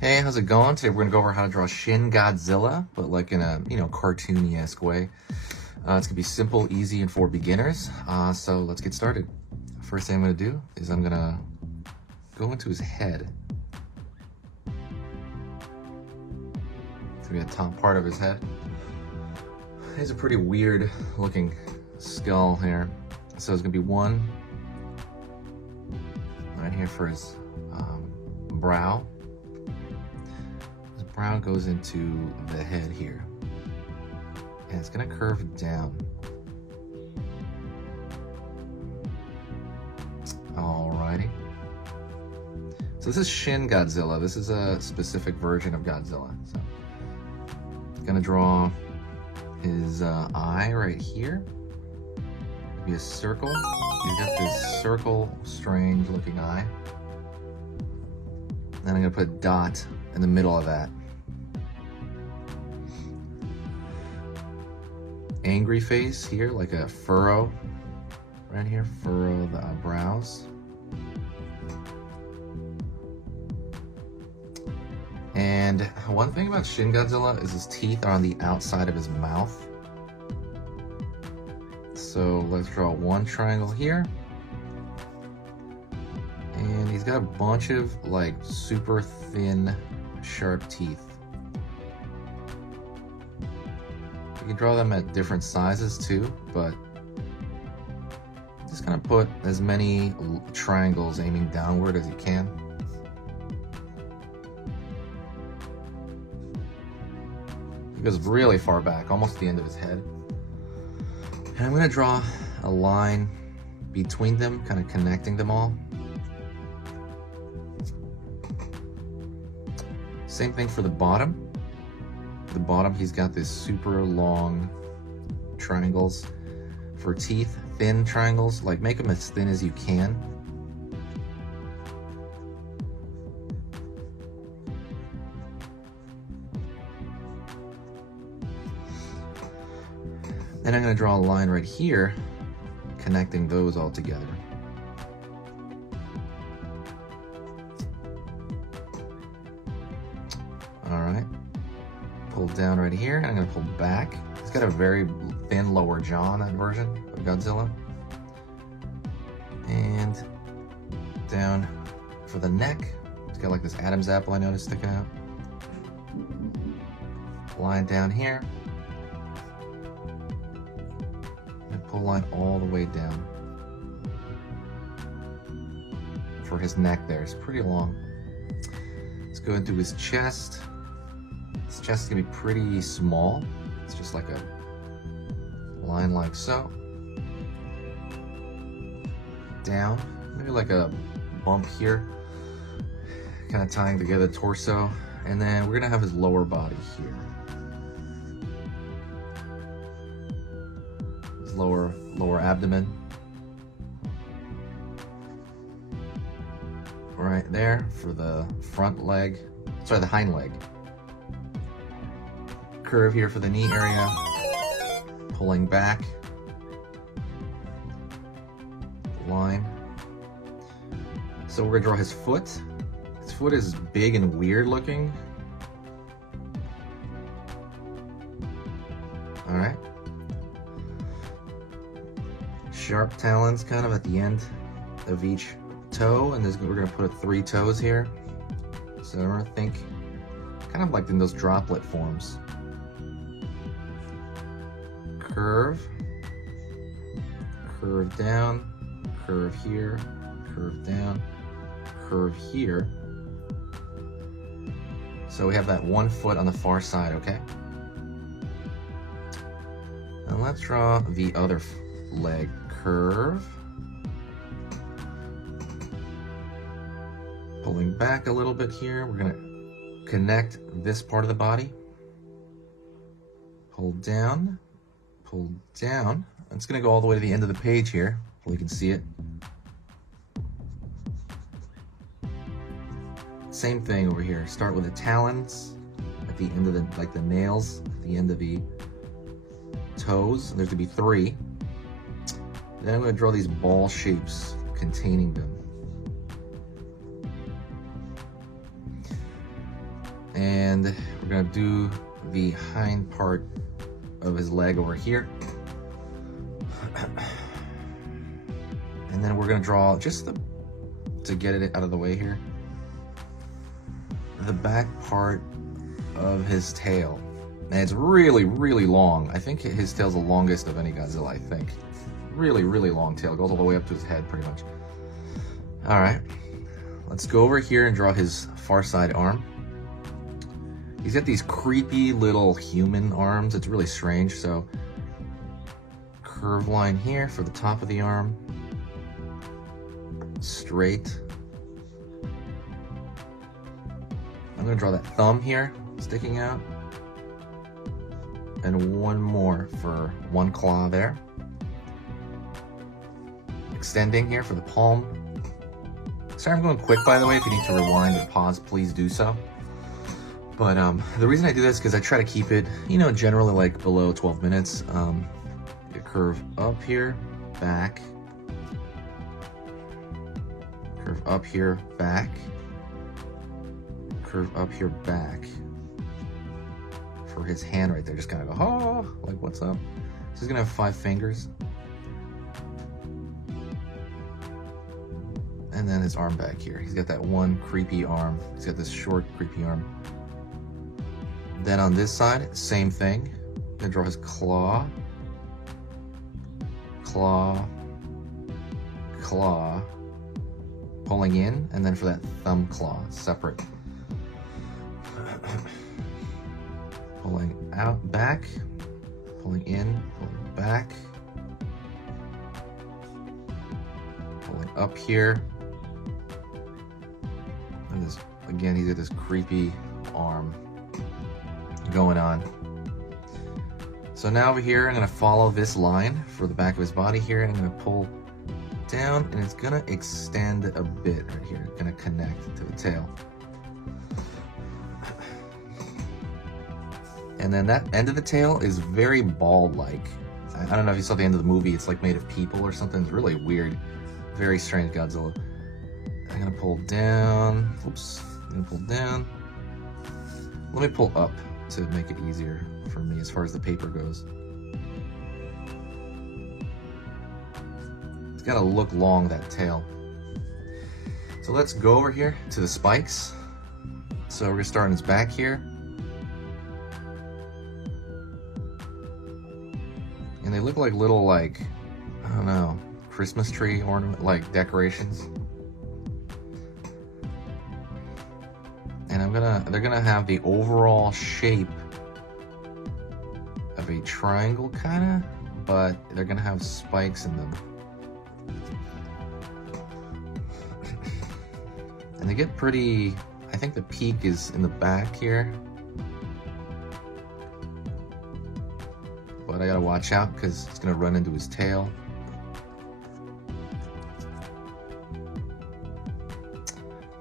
Hey, how's it going? Today we're gonna go over how to draw Shin Godzilla, but like in a, cartoony-esque way. It's gonna be simple, easy, and for beginners. So let's get started. First thing I'm gonna do is I'm gonna go into his head. It's gonna be the top part of his head. He has a pretty weird looking skull here. So there's gonna be one right here for his brow. Brow goes into the head here, and it's gonna curve down. Alrighty. So this is Shin Godzilla. This is a specific version of Godzilla. So I'm gonna draw his eye right here. Be a circle. He's got this circle, strange looking eye. Then I'm gonna put a dot in the middle of that. Angry face here, like a furrow right here, furrow the brows. And one thing about Shin Godzilla is his teeth are on the outside of his mouth. So let's draw one triangle here. And he's got a bunch of like super thin, sharp teeth. You can draw them at different sizes too, but just kind of put as many triangles aiming downward as you can. It goes really far back, almost to the end of his head. And I'm going to draw a line between them, kind of connecting them all. Same thing for the bottom. The bottom, he's got this super long triangles for teeth, thin triangles, like make them as thin as you can. Then I'm going to draw a line right here, connecting those all together. All right. Pull down right here, and I'm gonna pull back. He's got a very thin lower jaw in that version of Godzilla. And down for the neck, he's got like this Adam's apple I noticed sticking out. Line down here. And pull line all the way down. For his neck there, it's pretty long. Let's go into his chest. His chest is gonna be pretty small. It's just like a line like so. Down, maybe like a bump here, kind of tying together the torso. And then we're gonna have his lower body here. His lower abdomen. Right there for the front leg, sorry, the hind leg. Curve here for the knee area, pulling back, line. So we're gonna draw his foot. His foot is big and weird looking. All right. Sharp talons kind of at the end of each toe, and we're gonna put 3 toes here. So we're gonna think kind of like in those droplet forms. Curve, curve down, curve here, curve down, curve here. So we have that 1 foot on the far side, okay? And let's draw the other leg. Curve. Pulling back a little bit here, we're gonna connect this part of the body. Pull down. Pull down. It's going to go all the way to the end of the page here, so you can see it. Same thing over here. Start with the talons at the end of the nails, at the end of the toes. There's going to be 3. Then I'm going to draw these ball shapes containing them. And we're gonna do the hind part of his leg over here. And then we're gonna draw just to get it out of the way here, the back part of his tail. And it's really, really long. I think his tail's the longest of any Godzilla, I think. Really, really long tail. Goes all the way up to his head, pretty much. All right. Let's go over here and draw his far side arm. He's got these creepy little human arms. It's really strange. So, curve line here for the top of the arm. Straight. I'm gonna draw that thumb here, sticking out. And one more for one claw there. Extending here for the palm. Sorry, I'm going quick, by the way. If you need to rewind or pause, please do so. But the reason I do this is because I try to keep it, you know, generally like below 12 minutes. You curve up here, back. Curve up here, back. Curve up here, back. For his hand right there, just kind of go, oh, like what's up? So he's gonna have 5 fingers. And then his arm back here. He's got that one creepy arm. He's got this short, creepy arm. Then on this side, same thing. I'm gonna draw his claw. Claw. Claw. Pulling in, and then for that thumb claw, separate. Pulling out, back. Pulling in, pulling back. Pulling up here. And this, again, he's got this creepy arm going on. So now over here, I'm gonna follow this line for the back of his body here, and I'm gonna pull down, and it's gonna extend a bit right here. It's gonna connect to the tail. And then that end of the tail is very ball-like. I don't know if you saw the end of the movie, it's like made of people or something. It's really weird. Very strange Godzilla. I'm gonna pull down. Oops. I'm gonna pull down. Let me pull up to make it easier for me as far as the paper goes. It's gotta look long, that tail. So let's go over here to the spikes. So we're gonna start on his back here. And they look like little, like, I don't know, Christmas tree ornament, like decorations. And they're gonna have the overall shape of a triangle, kinda, but they're gonna have spikes in them. And they get pretty, I think the peak is in the back here. But I gotta watch out because it's gonna run into his tail.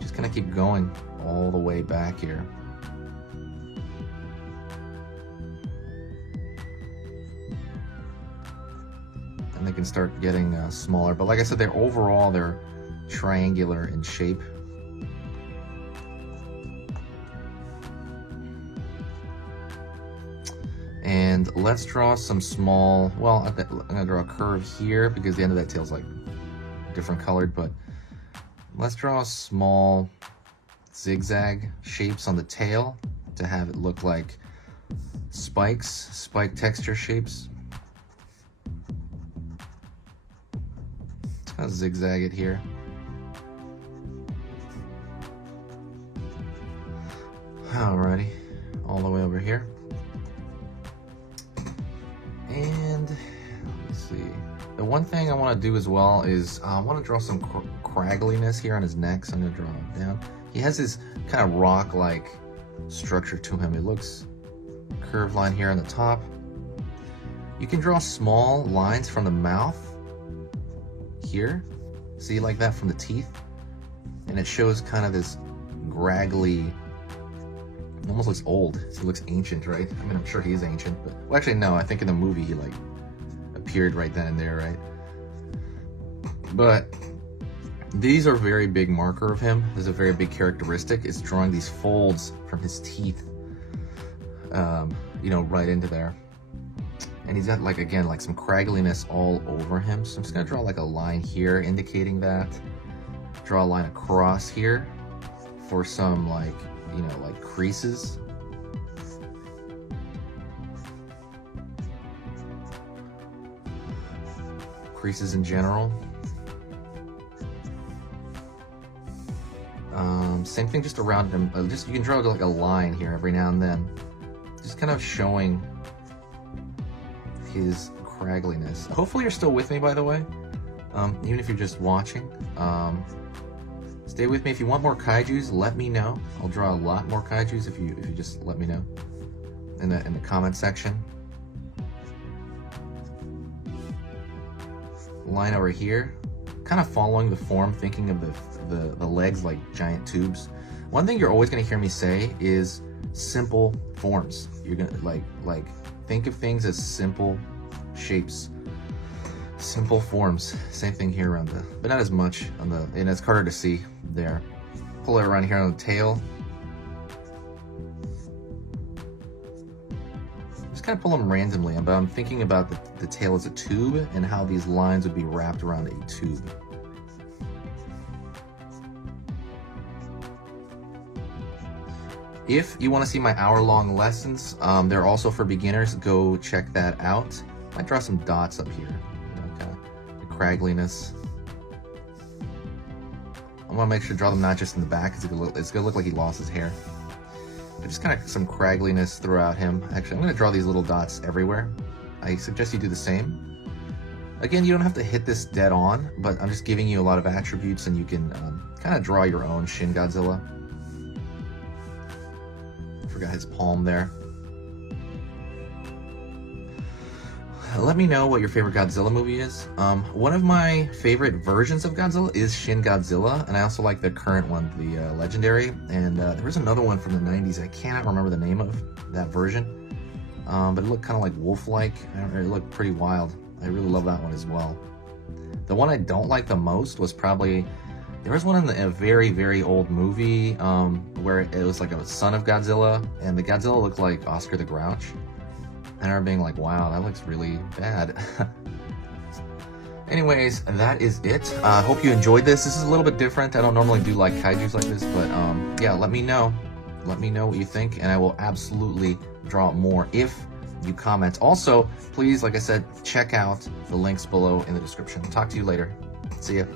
Just gonna keep going all the way back here. And they can start getting smaller. But like I said, they're overall, they're triangular in shape. And let's draw some small, well, I'm gonna draw a curve here because the end of that tail's like different colored, but let's draw small zigzag shapes on the tail to have it look like spikes, spike texture shapes. Just kind of zigzag it here. Alrighty, all the way over here. And let me see. The one thing I want to do as well is I want to draw some craggliness here on his neck. So I'm going to draw it down. He has this kind of rock-like structure to him. It looks curved line here on the top. You can draw small lines from the mouth here. See, like that from the teeth. And it shows kind of this graggly, it almost looks old. He looks ancient, right? I mean, I'm sure he is ancient, but well, actually, no. I think in the movie he like appeared right then and there, right? But These are a very big marker of him. There's a very big characteristic. It's drawing these folds from his teeth, you know, right into there. And he's got, like, again, like some craggliness all over him. So I'm just gonna draw like a line here indicating that. Draw a line across here for some, like, you know, like creases. Creases in general. Same thing just around him. Just you can draw like a line here every now and then, just kind of showing his craggliness. Hopefully you're still with me, by the way, even if you're just watching. Stay with me. If you want more kaijus, let me know. I'll draw a lot more kaijus if you just let me know in the comment section. Line over here, kind of following the form, thinking of the legs like giant tubes. One thing you're always going to hear me say is simple forms. You're gonna like think of things as simple shapes, simple forms. Same thing here around the, but not as much on the, and it's harder to see there. Pull it around here on the tail. Just kind of pull them randomly, but I'm thinking about the tail as a tube and how these lines would be wrapped around a tube. If you want to see my hour-long lessons, they're also for beginners. Go check that out. I might draw some dots up here, you know, kind of the craggliness. I want to make sure to draw them not just in the back, because it's gonna look like he lost his hair. But just kind of some craggliness throughout him. Actually, I'm going to draw these little dots everywhere. I suggest you do the same. Again, you don't have to hit this dead on, but I'm just giving you a lot of attributes, and you can kind of draw your own Shin Godzilla. Forgot his palm there. Let me know what your favorite Godzilla movie is. One of my favorite versions of Godzilla is Shin Godzilla, and I also like the current one, the Legendary. And there was another one from the 90s. I cannot remember the name of that version, but it looked kind of like wolf-like. It looked pretty wild. I really love that one as well. The one I don't like the most was probably, there was one in a very, very old movie where it was like a son of Godzilla, and the Godzilla looked like Oscar the Grouch. And I remember being like, wow, that looks really bad. Anyways, that is it. I hope you enjoyed this. This is a little bit different. I don't normally do like kaijus like this, but yeah, let me know. Let me know what you think, and I will absolutely draw more if you comment. Also, please, like I said, check out the links below in the description. Talk to you later. See ya.